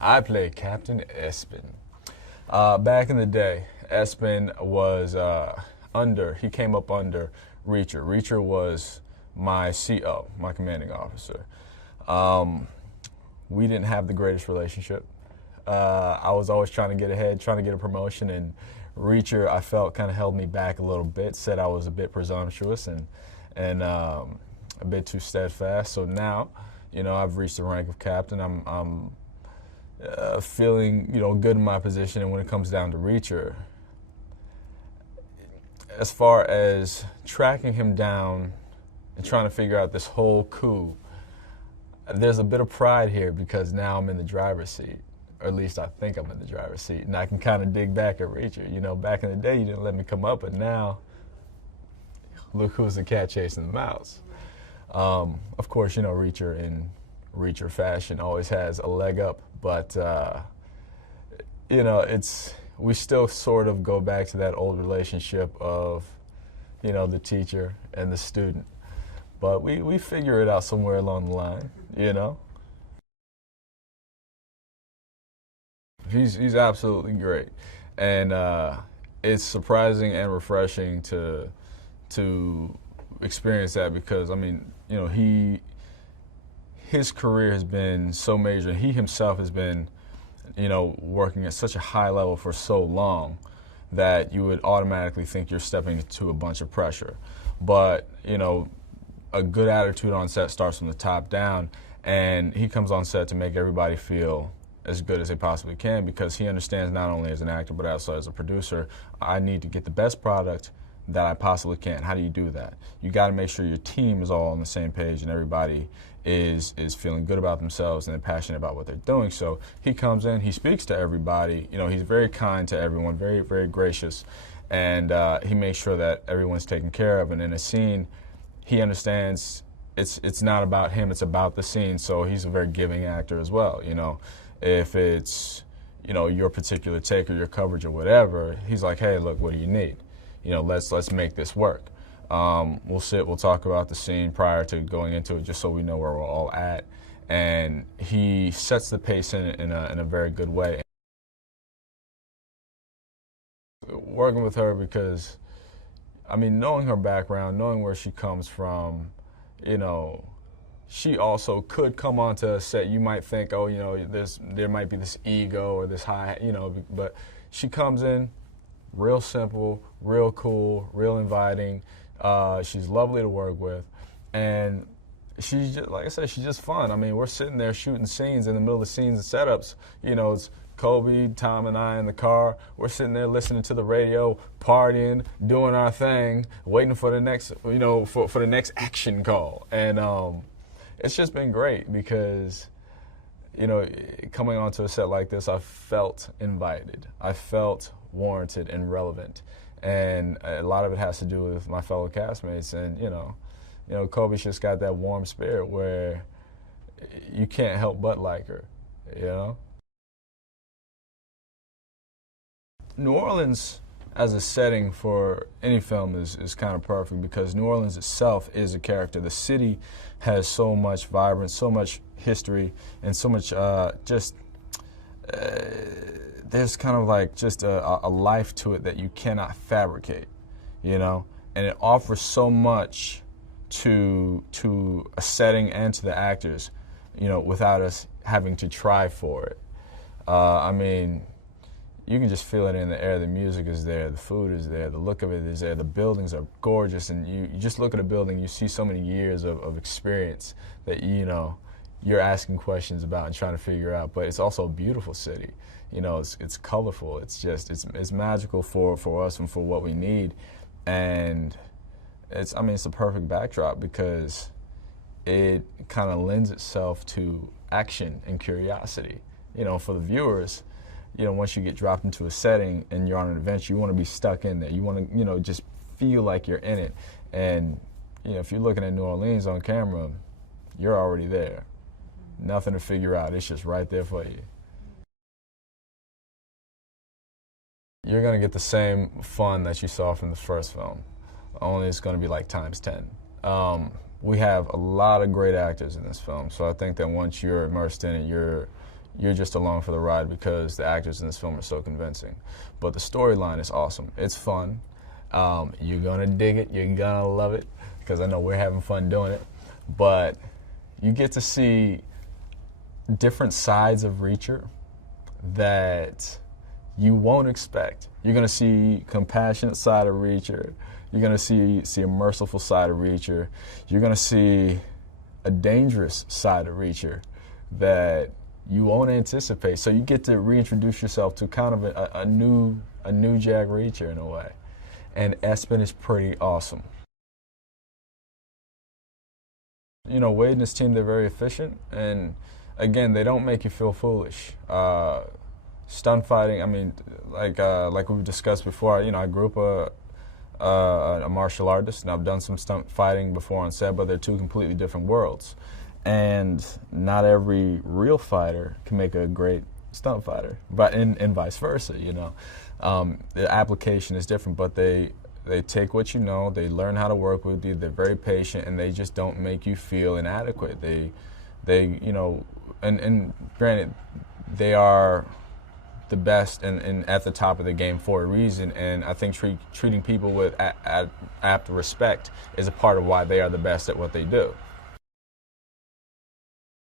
I played Captain Espen. Back in the day, Espen was he came up under Reacher. Reacher was my CO, my commanding officer. Um, we didn't have the greatest relationship. I was always trying to get ahead, trying to get a promotion, and Reacher, I felt, kind of held me back a little bit, said I was a bit presumptuous and a bit too steadfast. So now, I've reached the rank of captain. I'm feeling, good in my position, and when it comes down to Reacher, as far as tracking him down and trying to figure out this whole coup, there's a bit of pride here because now I'm in the driver's seat, or at least I think I'm in the driver's seat, and I can kind of dig back at Reacher. Back in the day, you didn't let me come up, but now, look who's the cat chasing the mouse. Of course, Reacher in Reacher fashion always has a leg up, but we still sort of go back to that old relationship of, the teacher and the student. But we figure it out somewhere along the line. He's absolutely great, and it's surprising and refreshing to experience that because his career has been so major. He himself has been, working at such a high level for so long that you would automatically think you're stepping into a bunch of pressure. But, a good attitude on set starts from the top down, and he comes on set to make everybody feel as good as they possibly can because he understands not only as an actor but also as a producer, I need to get the best product that I possibly can. How do you do that? You got to make sure your team is all on the same page and everybody is feeling good about themselves and they're passionate about what they're doing. So he comes in, he speaks to everybody. He's very kind to everyone, very, very gracious, and he makes sure that everyone's taken care of. And in a scene, he understands it's not about him, it's about the scene. So he's a very giving actor as well. If it's your particular take or your coverage or whatever, he's like, hey, look, what do you need? Let's make this work. We'll talk about the scene prior to going into it just so we know where we're all at. And he sets the pace in a very good way. Working with her because, knowing her background, knowing where she comes from, she also could come onto a set. You might think, oh, there might be this ego or this high, but she comes in real simple, real cool, real inviting. She's lovely to work with, and she's just, like I said, she's just fun. We're sitting there shooting scenes in the middle of scenes and setups. It's Kobe, Tom, and I in the car. We're sitting there listening to the radio, partying, doing our thing, waiting for the next, for the next action call. And it's just been great because, coming onto a set like this, I felt invited. I felt warranted and relevant. And a lot of it has to do with my fellow castmates. And, Kobe's just got that warm spirit where you can't help but like her, New Orleans as a setting for any film is kind of perfect because New Orleans itself is a character. The city has so much vibrance, so much history, and so much there's kind of like just a life to it that you cannot fabricate, and it offers so much to a setting and to the actors, without us having to try for it. You can just feel it in the air. The music is there, the food is there, the look of it is there, the buildings are gorgeous, and you just look at a building, you see so many years of experience that you're asking questions about and trying to figure out. But it's also a beautiful city. It's colorful. It's magical for us and for what we need, and it's a perfect backdrop because it kind of lends itself to action and curiosity. For the viewers. Once you get dropped into a setting and you're on an adventure, you want to be stuck in there. You want to, just feel like you're in it. And, if you're looking at New Orleans on camera, you're already there. Nothing to figure out. It's just right there for you. You're going to get the same fun that you saw from the first film, only it's going to be like times 10. We have a lot of great actors in this film, so I think that once you're immersed in it, you're just along for the ride because the actors in this film are so convincing. But the storyline is awesome. It's fun. You're gonna dig it. You're gonna love it because I know we're having fun doing it. But you get to see different sides of Reacher that you won't expect. You're gonna see compassionate side of Reacher. You're gonna see a merciful side of Reacher. You're gonna see a dangerous side of Reacher that you won't anticipate. So you get to reintroduce yourself to kind of a new Jack Reacher in a way. And Espen is pretty awesome. You know, Wade and his team, they're very efficient, and again, they don't make you feel foolish. Stunt fighting, I mean, like we've discussed before, you know, I grew up a martial artist, and I've done some stunt fighting before on set, but they're two completely different worlds. And not every real fighter can make a great stunt fighter, but and vice versa, you know. The application is different, but they take what you know, they learn how to work with you, they're very patient, and they just don't make you feel inadequate. They you know, and granted, they are the best and at the top of the game for a reason, and I think treating people with apt respect is a part of why they are the best at what they do.